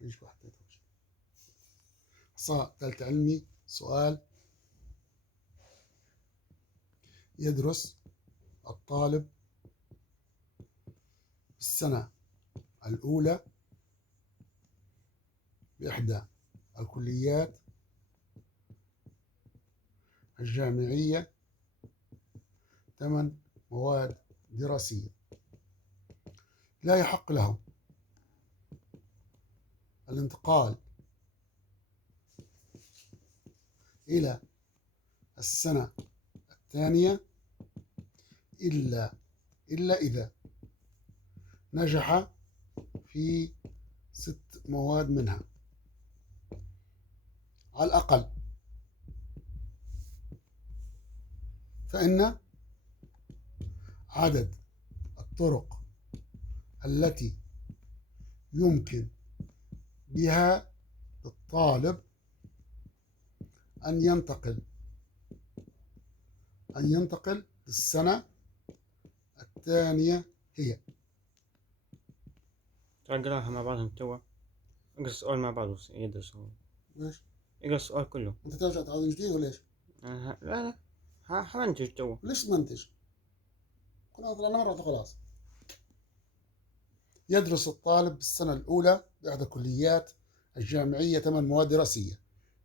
يشبه ثالث علمي. سؤال: يدرس الطالب السنة الأولى بإحدى الكليات الجامعية 8 مواد دراسية. لا يحق له الانتقال إلى السنة الثانية إلا إذا نجح في 6 مواد منها على الأقل، فإن عدد الطرق التي يمكن بها للطالب أن ينتقل للسنة الثانية هي. تقراها مع بعضهم توا. اقرا السؤال مع بعض يدرسوا. ليش؟ اقرا السؤال كله. أنت ترجع تعاد من جديد ولا إيش؟ لا حمنتج توا. ليش تمنتج؟ كنا طلعنا مرة خلاص. يدرس الطالب بالسنة الأولى بإحدى الكليات الجامعية 8 مواد دراسية.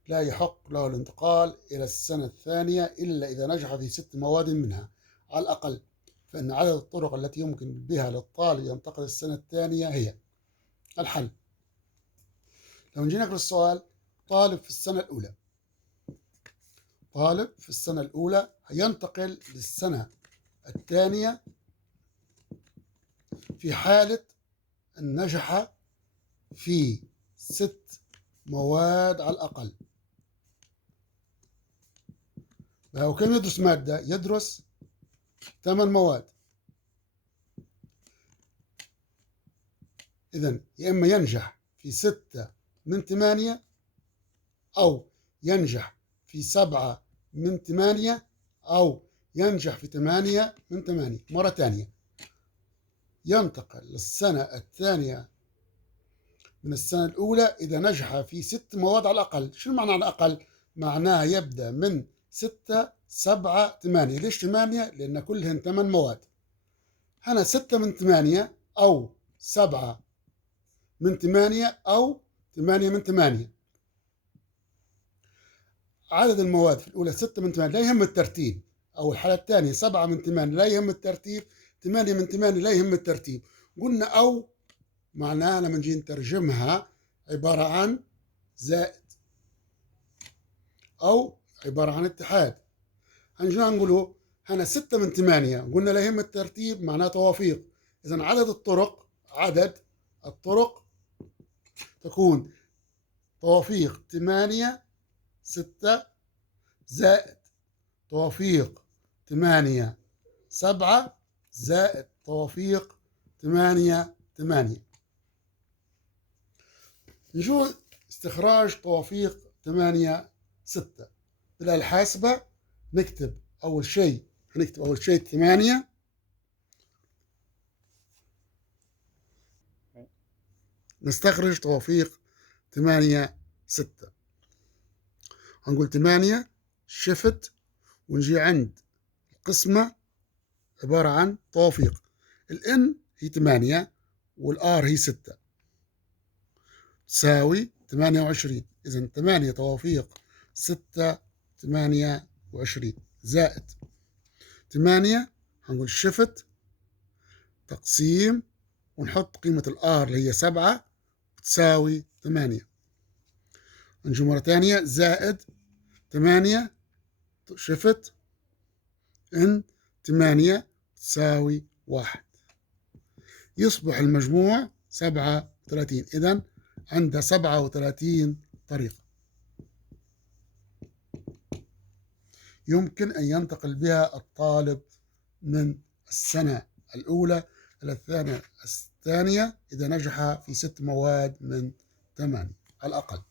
لا يحق له الانتقال إلى السنة الثانية إلا إذا نجح في 6 مواد منها على الأقل، فإن عدد الطرق التي يمكن بها للطالب ينتقل السنة الثانية هي. الحل: لو نجي نقرأ السؤال: طالب في السنة الأولى ينتقل للسنة الثانية في حالة أن نجح في 6 مواد على الأقل. وكم يدرس مادة؟ يدرس 8 مواد. إذن يا إما ينجح في 6 من 8، أو ينجح في 7 من 8، أو ينجح في 8 من 8. مرة ثانية: ينتقل للسنة الثانية من السنة الأولى إذا نجح في 6 مواد على الأقل. شو معنى على الأقل؟ معناه يبدأ من 6 7 8. ليش 8؟ لأن كلهن 8 مواد. هنا 6 من 8 أو 7 من 8 أو 8 من 8. عدد المواد في الأولى 6 من 8 لا يهم الترتيب، أو الحالة الثانية 7 من 8 لا يهم الترتيب، 8 من 8 لا يهم الترتيب. قلنا أو معناها لما نجي نترجمها عبارة عن زائد أو عبارة عن اتحاد. هنجي نقوله هنا 6 من 8 قلنا لا يهم الترتيب، معناه توافيق. إذن عدد الطرق تكون توافيق 8 6 زائد توافيق 8 7 زائد توافيق 8 8. نشوف استخراج توافيق 8 6 بالآلة الحاسبة. هنكتب أول شيء 8. نستخرج توافيق 8 6. هنقول 8 شفت، ونجي عند القسمة عبارة عن توافيق. الN هي 8 والR هي 6 تساوي 28. إذن 8 توافيق 6 28 زائد 8. هنقول شفت تقسيم ونحط قيمة الR اللي هي 7 تساوي 8. نجي مرة ثانية زائد 8 شفت N 8 تساوي 1. يصبح المجموع 37. إذن عندها 37 طريقة يمكن أن ينتقل بها الطالب من السنة الأولى إلى السنة الثانية إذا نجح في 6 مواد من 8 على الأقل.